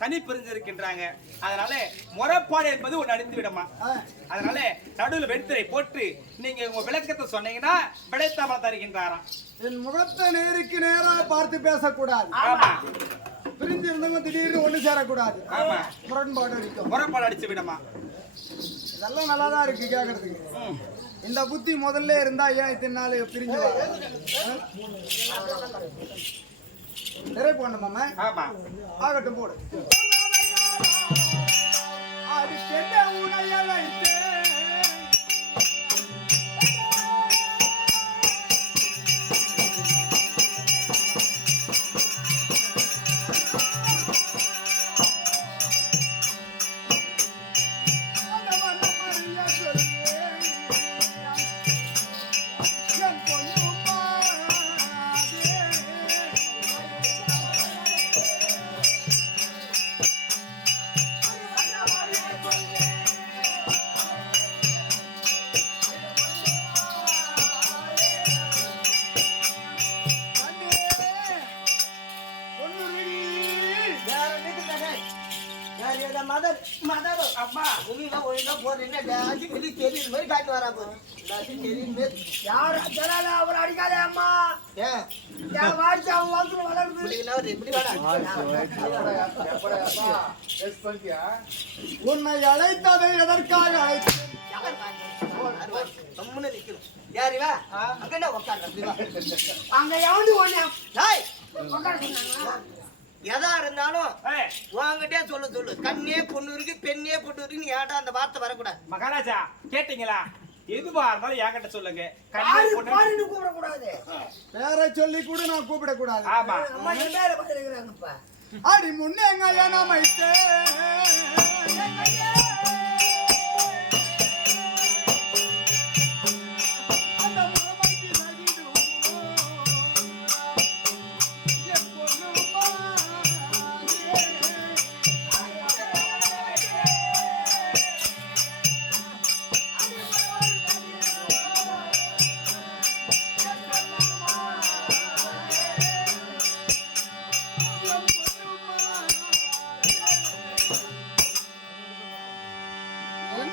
தனி பிரிஞ்சிருக்கின்றாங்க அதனால முறைப்பாடு என்பது ஒன்று அடித்து விடமா? அதனால நடுவில் வெடுத்தரை போட்டு நீங்க உங்க விளக்கத்தை சொன்னீங்கன்னா விடைத்தாம தருகின்றாராம். என் முகத்தை நேருக்கு நேரா பார்த்து பேசக்கூடாது. ஆமா. பிரிஞ்சு இருந்தவங்க திடீர்னு ஒண்ணு சேரக்கூடாது. ஆமா. முரண்பாடு இருக்கும் முறைப்பாடு அடிச்சு விடமா? இதெல்லாம் நல்லா தான் இருக்கு கேக்குறதுக்கு. ம். இந்த புத்தி முதல்ல இருந்தா ஏன் இத்தனை நாள் பிரிஞ்சு வர? ஆ? நிறை போடணுமாம ஆமா ஆகட்டும் போடு அது பெண்ணை உனைய போறீங்க தெரியுற மாதிரி காட்டு வரா ஜனால அவர் அடிக்காதே அம்மா. வாடிச்சு அவன் வந்து வளருது? இப்படி இப்படி வேணா உன்னை அழைத்ததை எதற்காக அங்க எவனு சொன்னாங்க எதா இருந்தாலும் வாங்கிட்டே சொல்லு சொல்லு. கண்ணே பொண்ணு இருக்கு பெண்ணே பொண்ணு இருக்கு நீ ஏன்டா அந்த வார்த்தை வரக்கூடாது? மகாராஜா கேட்டீங்களா? எதுவா இருந்தாலும் என்கிட்ட சொல்லுங்க. கண்ணே பொண்ணு கூப்பிடக்கூடாது. பேரை சொல்லி கூட நான் கூப்பிடக்கூடாது. ஆமா. அம்மா என் மேல பதிலுங்கிறாங்கப்பா அடி முன்னே எங்க ஐயா நாம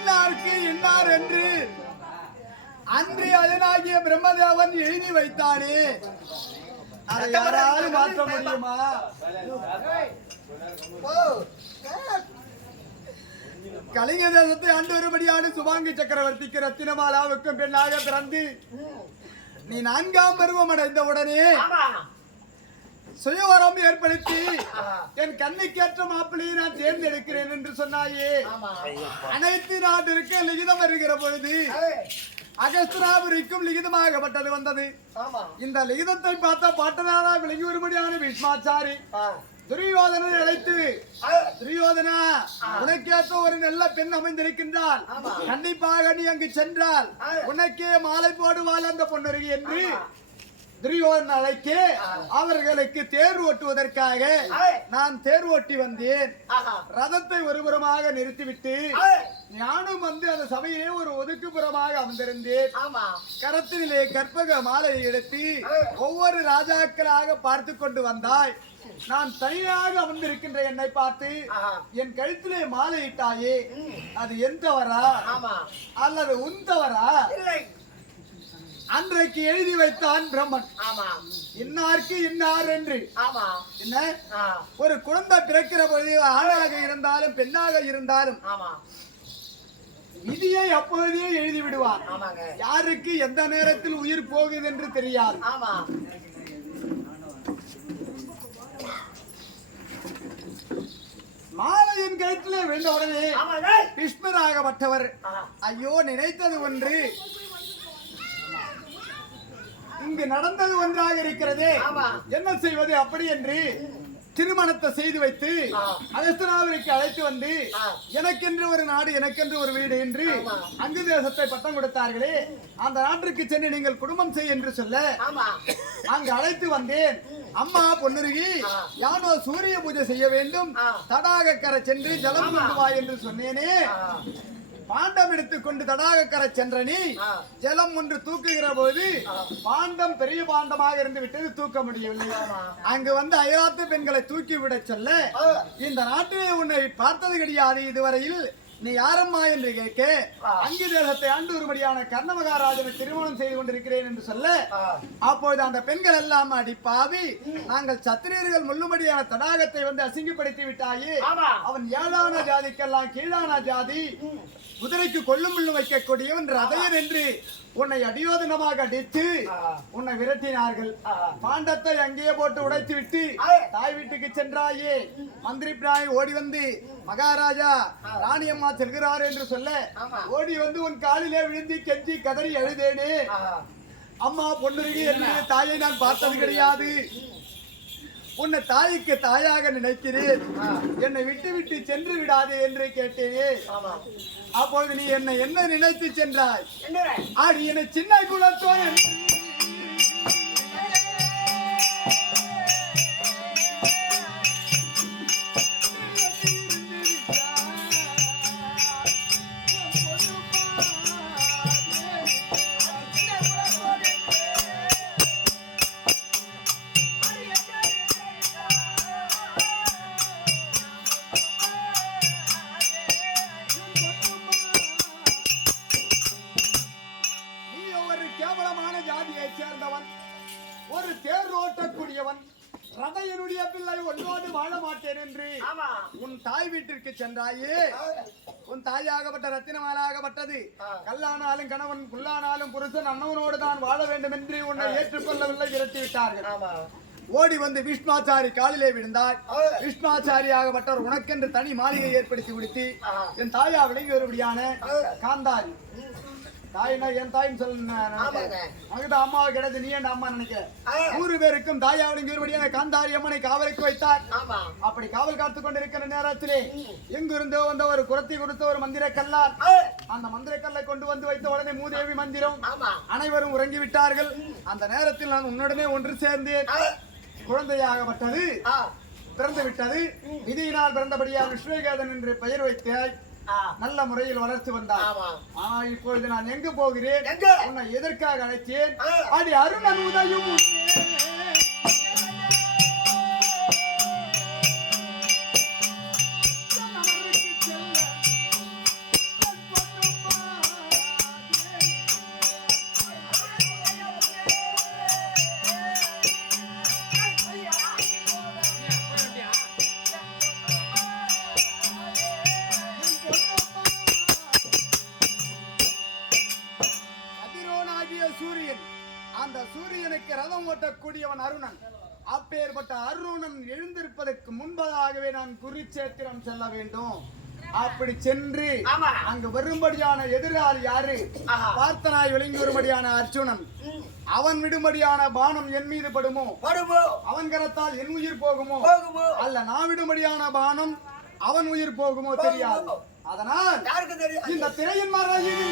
இன்னாருக்கு இன்னார் என்று அன்று அதனாகிய பிரம்மதேவன் எழுதி வைத்தானே. அதை யாராவது மாற்ற முடியுமா? கலிங்க தேசத்தை ஆண்டு வரும்படியான சுபாங்கி சக்கரவர்த்திக்கு ரத்தினமாலாவுக்கும் பெண்ணாக பிறந்து நீ நான்காம் பருவம் அடைந்த உடனே சுயவரம் ஏற்படுத்தி என் கண்ணுக்கேற்ற மாப்பிள்ளையை நான் தேர்ந்தெடுக்கிறேன் என்று சொன்னாயே. அனைத்து நாட்டிற்கு லிகிதம் வருகிற பொழுது அகஸ்திராபுரிக்கும் லிகிதமாகப்பட்டது வந்தது. இந்த லிகிதத்தை பார்த்த பாட்டனாரா விலகி வரும்படியான பீஷ்மாச்சாரி ஆ. துரியோதனை அழைத்து. துரியோதனா உனக்கேற்ற ஒரு நல்ல பெண் அமைந்திருக்கின்றால். கண்டிப்பாக நீ அங்கு சென்றால். உனக்கே மாலை போடுவாள் அந்த பொன்னருகி என்று துரியோதன் அழைக்க அவர்களுக்கு தேர் ஓட்டுவதற்காக. நான் தேர் ஓட்டி வந்தேன். ரதத்தை ஒருபுறமாக நிறுத்திவிட்டு. ஞானும் வந்து அந்த சபையிலே ஒரு ஒதுக்குப்புறமாக அமர்ந்திருந்தேன். கரத்திலே கற்பக மாலையை எடுத்து ஒவ்வொரு ராஜாக்களாக பார்த்து கொண்டு வந்தாய். நான் தனியாக அமர்ந்திருக்கின்ற என்னை பார்த்து. என் கழுத்திலே மாலையிட்டாயே. அது என் தவறா? அல்லது உன் தவறா? இல்லை. அன்றைக்கு எழுதி வைத்தான் பிரம்மன். ஆமா. இன்னார்க்கு இன்னார் என்று. ஆமா. என்ன. ஒரு குழந்தை பிறக்கிற பொழுது ஆணாக இருந்தாலும் பெண்ணாக இருந்தாலும் ஆமா. விதியை அப்பொழுதே எழுதி விடுவார் ஆமாங்க. யாருக்கு எந்த நேரத்தில் உயிர் போகுது என்று தெரியாது. ஆமா. மாலையின் கழுத்திலே விழுந்த உடனே. கிருஷ்ணராகப்பட்டவர். ஐயோ நினைத்தது ஒன்று. இங்கு நடந்தது ஒன்றாக இருக்கிறதே. என்ன செய்வது அப்படி என்று திருமணத்தை செய்து வைத்து. அகஸ்தனாவிற்கு அழைத்து வந்து. எனக்கென்று ஒரு நாடு எனக்கென்று ஒரு வீடு என்று. அங்கு தேசத்தை பட்டம் கொடுத்தார்களே அந்த நாட்டிற்கு சென்று நீங்கள் குடும்பம் செய் என்று சொல்ல அங்கு அழைத்து வந்தேன் அம்மா பொன்னுருகி. யானோ சூரிய பூஜை செய்ய வேண்டும். தடாக கரை சென்று ஜலம் கொண்டு வா என்று சொன்னேனே. பாண்டம் எடுத்துக்கொண்டு தடாகக்கரை சென்ற நீ. ஜலம் ஒன்று தூக்குகிற போது பாண்டம் பெரிய பாண்டமாக இருந்து விட்டது தூக்க முடியவில்லை அங்கு வந்து அயலாத்து பெண்களை தூக்கி விட சொல்ல. இந்த நாட்டிலே உன்னை பார்த்தது கிடையாது இதுவரையில். நீ யாரம்மா என்று கேட்க அங்கி தேசத்தை ஆண்டு ஒருபடியான கர்ண மகாராஜனை திருமணம் செய்து கொண்டிருக்கிறேன் என்று சொல்ல அப்பொழுது அந்த பெண்கள் எல்லாம் அடிப்பாவி. நாங்கள் சத்திரியர்கள் முள்ளுபடியான தடாகத்தை வந்து அசிங்கப்படுத்தி விட்டாயே. அவன் ஏழான ஜாதிக்கெல்லாம் கீழான ஜாதி. குதிரைக்கு கொள்ளும் முள்ளும் வைக்கக்கூடியவன் ரதையன் என்று உன்னை அடியோதனமாக அடித்து உன்னை விரட்டினார்கள். பாண்டத்தை அங்கேயே போட்டு உடைத்து விட்டு தாய் வீட்டுக்கு சென்றாயே. மந்திரி பிராணி ஓடி வந்து மகாராஜா ராணியம்மா செல்கிறார் என்று சொல்ல ஓடி வந்து உன் காலிலே விழுந்து கெஞ்சி கதறி அழுதேனே. அம்மா பொண்ணுருகி என்று தாயை நான் பார்த்தது கிடையாது. உன்னை தாய்க்கு தாயாக நினைக்கிறேன். என்னை விட்டு விட்டு சென்று விடாதே என்று கேட்டேனே. அப்பொழுது நீ என்னை என்ன நினைத்து சென்றாய்? என்ன ஆடி என்னை சின்ன குலத்தோன் என்று சென்றாயே உன் தாயாகப்பட்ட ரத்தினமாலாகப்பட்டது. கல்லானாலும் கணவன் புல்லானாலும் புருஷன் அண்ணவனோடு தான் வாழ வேண்டும் என்று உன்னை ஏற்றுக்கொள்ளவில்லை விரட்டி விட்டார்கள் ஓடி வந்து விஷ்ணுவாச்சாரி காலிலே விழுந்தார் விஷ்ணுவாச்சாரியாகப்பட்டவர் உனக்கென்று தனி மாளிகை ஏற்படுத்தி கொடுத்து என் தாயா விளங்கி ஒருபடியான காந்தாரி. தாயினா என் தாயின்னு சொல்ல ஆமாங்க. உனக்கு அம்மாவை கிடையாது நீ என் அம்மா நினைக்க. நூறு பேருக்கும் தாயா விளங்கி ஒருபடியான காந்தாரி அம்மனை காவலுக்கு வைத்தார். அப்படி காவல் காத்துக் கொண்டிருக்கிற நேரத்திலே எங்கிருந்தோ வந்த ஒரு குரத்தை கொடுத்த ஒரு மந்திர கல்லார் அந்த மந்திர கல்லை கொண்டு வந்து வைத்த உடனே மூதேவி மந்திரம் அனைவரும் உறங்கி விட்டார்கள் அந்த நேரத்தில் நான் உன்னுடனே ஒன்று சேர்ந்தேன். குழந்தையாகப்பட்டது பிறந்து விட்டது விதியினால் பிறந்தபடியால் விஸ்வகேதன் என்று பெயர் வைத்து ஆ நல்ல முறையில் வளர்த்து வந்தார். ஆனா இப்பொழுது நான் எங்கு போகிறேன்? எங்க? உன்னை எதற்காக அழைத்தேன். அடி அருணன் உதயும் நான் குருச்சேத்திரம் செல்ல வேண்டும். அப்படி சென்று. அங்கு வரும்படியான எதிராளி யாரு. பார்த்தனாய் விளங்கி வரும்படியான அர்ஜுனன். அவன் விடும்படியான பானம் என் மீது படுமோ? படுமோ? அவன் கரத்தால் என் உயிர் போகுமோ? போகுமோ? அல்ல நான் விடும்படியான பானம் அவன் உயிர் போகுமோ தெரியாது. அதனால் இந்த திரையின் மறையில்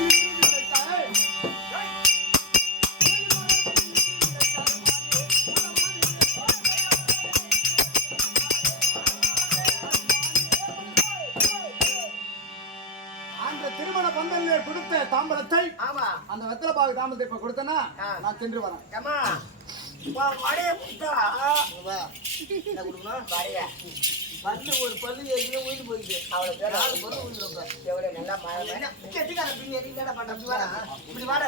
தாம்பரத்தை ஆமா. அந்த வெத்தலை பாகு தாம்பரத்தை இப்ப கொடுத்தனா. நான் சென்று வரேன். ஏம்மா வா வடைய கொடுத்தா? வடைய. பல்லு ஒரு பல்லு ஏற்கனவே உயிர் போயிடுச்சு அவளை பேர் நாலு பல்லு உயிர் எவ்வளவு நல்லா கெட்டிக்கார என்னடா வாடா. இப்படி வாடா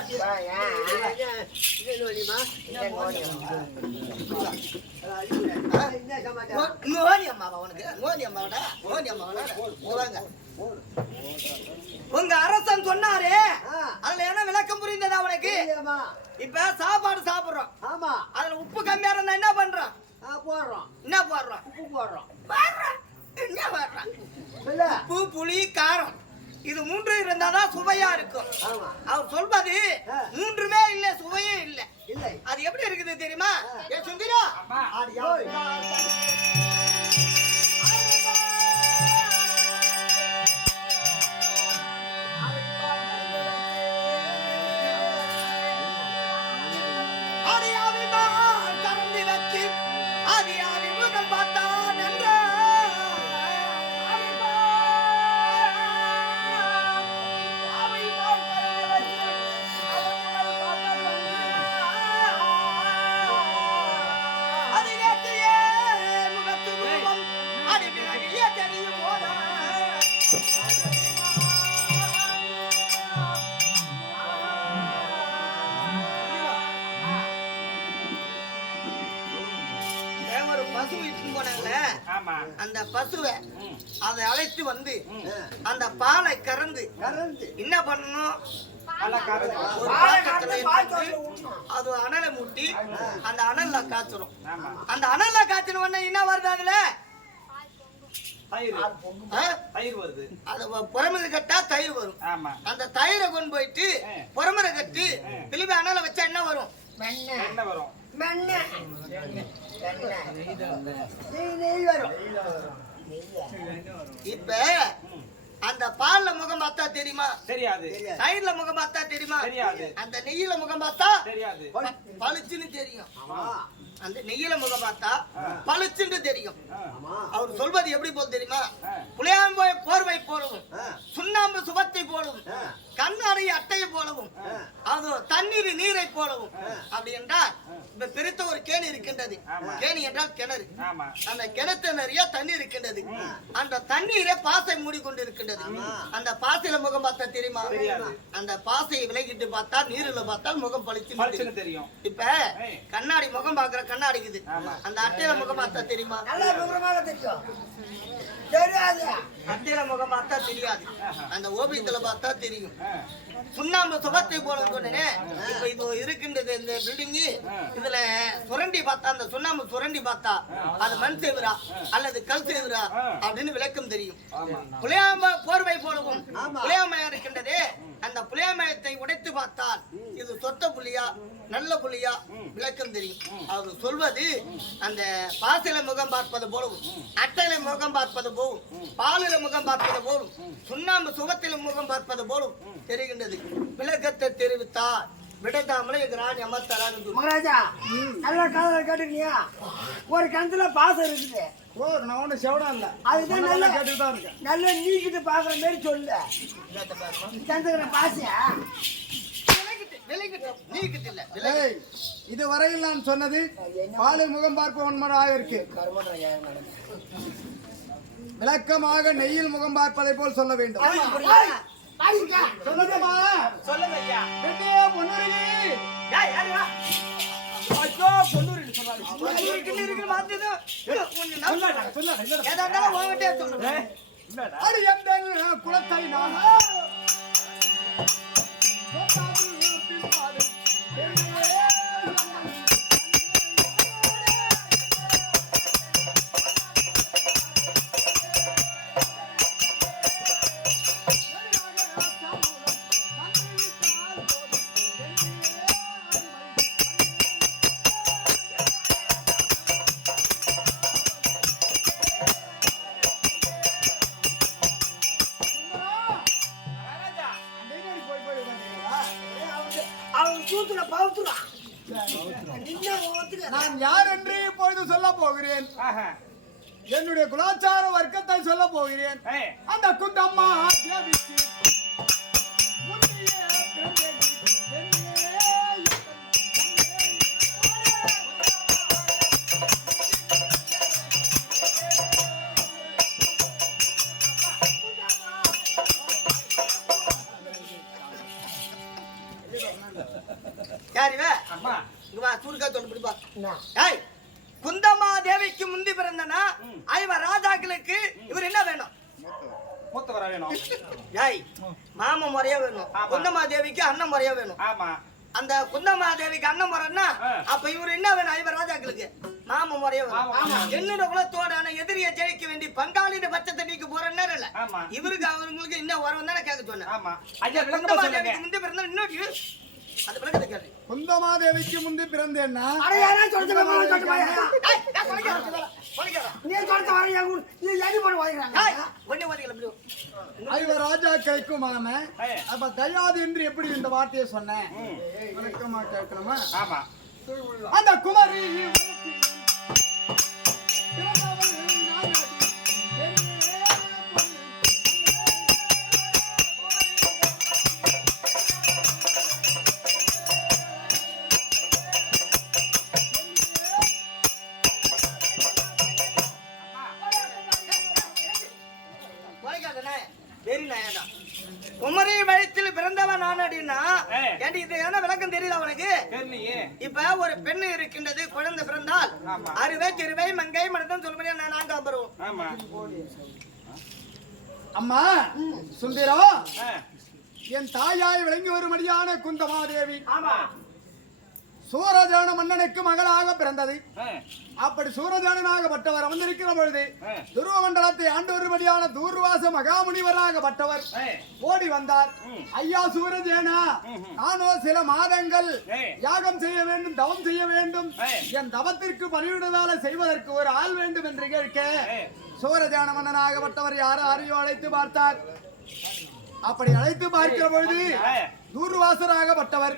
மோனி அம்மாவா உனக்கு? மோனி அம்மாவடா? மோனி அம்மாவடா? போவாங்க உங்க அரசன் சொன்னாரே. அதுல என்ன விளக்கம் புரிந்ததா உனக்கு? இப்ப சாப்பாடு சாப்பிடுறோம். ஆமா. அதுல உப்பு கம்மியா இருந்தா என்ன பண்றோம்? போடுறோம் என்ன போடுறோம் உப்பு போடுறோம் போடுறோம் என்ன போடுறோம் உப்பு புளி காரம். இது மூன்று இருந்தாதான் சுவையா இருக்கும். அவர் சொல்வது மூன்றுமே இல்ல சுவையே இல்ல. இல்லை. அது எப்படி இருக்குது தெரியுமா? ஏ பசு ஆமா. அந்த பசுவை. அதை அழைத்து வந்து. அந்த பாலை கறந்து கரண்ட் என்ன பண்ணணும்? கறந்து. அது அனலை மூட்டி அந்த அனல்ல காய்ச்சணும் ஆமா. அந்த அனல்ல காய்ச்சின உடனே என்ன வருது அதுல? தயிர். ஆ? தயிர் வருது. அது புறமது கட்டா தயிர் வரும். ஆமா. அந்த தயிரை கொண்டு போயிட்டு. புறமரை கட்டி ஆ. திருப்பி அனல வச்சா என்ன வரும்? என்ன வரும். இப்ப அந்த பால்ல முகம் பார்த்தா தெரியுமா தெரியாது தயிர்ல முகம் பார்த்தா தெரியுமா தெரியாது. அந்த நெய்யில முகம் பார்த்தா தெரியாது பளிச்சுன்னு தெரியும் அந்த நெய்யில முகம் பார்த்தா பளிச்சுன்னு தெரியும். அவர் சொல்வது எப்படி போல் தெரியுமா ஆ. புளியாம்பு போர்வை போலவும் சுண்ணாம்பு சுபத்தை போலவும் கண்ணாடி அட்டையை போலவும் அது தண்ணீர் நீரை போலவும் அப்படி என்றால் இப்ப பெருத்த ஒரு கேணி இருக்கின்றது. கேணி என்றால் கிணறு. அந்த கிணத்து நிறைய தண்ணீர் இருக்கின்றது. அந்த தண்ணீரை பாசை மூடிக்கொண்டு இருக்கின்றது அந்த பாசையில முகம் பார்த்தா தெரியுமா. அந்த பாசையை விலகிட்டு பார்த்தா நீரில் பார்த்தால் முகம் பளிச்சு பளிச்சுன்னு தெரியும். இப்ப கண்ணாடி முகம் பாக்குற கண்ணாடி இருக்குது. ஆமா. அந்த அட்டையில முகம் பார்த்தா தெரியுமா. அட்டையில முகம் பார்த்தா தெரியாது. அந்த ஓவியத்துல பார்த்தா தெரியும். சுண்ணாம்பு சுபத்தை போல சொன்னேனே. இப்ப இது இருக்கின்றது இந்த பில்டிங் இதுல சுரண்டி பார்த்தா அந்த சுண்ணாம்பு சுரண்டி பார்த்தா அது மண் சேவரா அல்லது கல் சேவரா அப்படின்னு விளக்கம் தெரியும். புளியாம போர்வை போலவும் புளியாமயம் இருக்கின்றதே. அந்த புளியாமயத்தை உடைத்து பார்த்தால் இது சொத்த புலியா நல்ல புலியா விளக்கம் தெரியும். அவர் சொல்வது அந்த பாசில முகம் பார்ப்பது போலவும் அட்டையில முகம் பார்ப்பது போலும் பாலில முகம் பார்ப்பது போலும் சுண்ணாம்பு சுகத்தில முகம் பார்ப்பது போலும் தெரிகின்றது. விளக்கத்தை தெரிவித்தார் விடதாமலே எங்கிறான் எமத்தரான்னு மகாராஜா நல்ல காதல கேட்டுக்கியா ஒரு கிணத்துல பாசம் இருக்குது. ஓ நான் ஒன்றும் செவடம் இல்லை. அதுதான் நல்ல கேட்டுட்டு தான் இருக்கேன். நல்ல நீக்கிட்டு பாக்குற மாதிரி சொல்லு. கிணத்துக்கிற பாசியா? விலகிட்டு நீக்கிட்டு இல்ல ஏய் இது வரையில் நான் சொன்னது பாலு முகம் பார்ப்பவன் மரம் இருக்கு விளக்கமாக நெய்யில் முகம் பார்ப்பதை போல் சொல்ல வேண்டும். சொல்லட்டுமா சொல்லுங்க ஐயா. ஏய், சொன்னாரு இருக்கு, மாத்துது. கொஞ்சம் குலத்தை நான்? நான் யார் என்று இப்பொழுது சொல்ல போகிறேன். என்னுடைய குலாச்சார வர்க்கத்தை சொல்ல போகிறேன். அந்த குந்தம்மா தேவிக்கு சூடுக்கா சொல்லு, பிடிப்பா. ஏய், குந்தம்மா தேவிக்கு முந்தி பிறந்தனா ஐவ ராஜாக்களுக்கு இவர் என்ன வேணும்? மூத்த வர வேணும். ஏய் மாமா முறையா வேணும். ஆமா. குந்தம்மா தேவிக்கு அண்ணன் முறையா வேணும். ஆமா. அந்த குந்தம்மா தேவிக்கு அண்ணன் முறைன்னா. அப்ப இவர் என்ன வேணும் ஐவர் ராஜாக்களுக்கு? மாமா முறையா மாமா வேணும். என்னோட குலத்தோடான எதிரியை ஜெயிக்க வேண்டி பங்காளியோட பட்சத்தை நீக்க போற நேரம் இல்ல. இவருக்கு அவங்களுக்கு இன்னும் வரும் தானே கேட்க சொன்னேன். ஆமா. ஐயா சொல்லுங்க. தேவிக்கு முந்தி பிறந்த இன்னொரு குந்தமா தேவிக்கு முந்தி பிறந்தேன்னா? ஆன ஏய். அப்ப தயாது என்று எப்படி இந்த வார்த்தையை சொன்னேன்? விளக்கமா கேட்கணுமா ஆமா. அந்த குமரி அம்மா சுந்தரா ஆ, என் தாயாய் விளங்கி வரும்படியான குந்தமாதேவி சூரஜான மன்னனுக்கு மகளாக பிறந்தது அப்படி சூரஜானனாகப்பட்டவர் அமர்ந்திருக்கிற பொழுது. துருவ மண்டலத்தை ஆண்டு வரும்படியான தூர்வாச மகாமுனிவராகப்பட்டவர் ஓடி வந்தார். ஐயா சூரஜேனா. நானோ சில மாதங்கள். யாகம் செய்ய வேண்டும் தவம் செய்ய வேண்டும். என் தவத்திற்கு பணிவிட வேலை செய்வதற்கு ஒரு ஆள் வேண்டும் என்று கேட்க. சூரஜான மன்னனாகப்பட்டவர் யாரோ அறியோ அழைத்து பார்த்தார் அப்படி அழைத்து பார்க்கிற பொழுது. தூர்வாசராகப்பட்டவர்.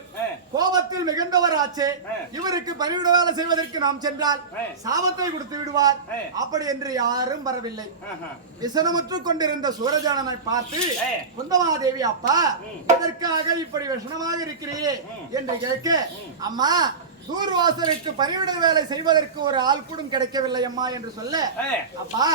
கோபத்தில் மிகுந்தவர் ஆச்சே. இவருக்கு பணிவிட வேலை செய்வதற்கு நாம் சென்றால். சாபத்தை கொடுத்து விடுவார். அப்படி என்று யாரும் வரவில்லை. விசனமுற்று கொண்டிருந்த சூரஜானனை பார்த்து. குந்தமாதேவி அப்பா ம். எதற்காக இப்படி விஷணமாக இருக்கிறீரே ம். என்று கேட்க அம்மா தூர்வாசலுக்கு பணிவிட வேலை செய்வதற்கு ஒரு ஆள் கூட கிடைக்கவில்லை அம்மா என்று சொல்ல. அப்பா.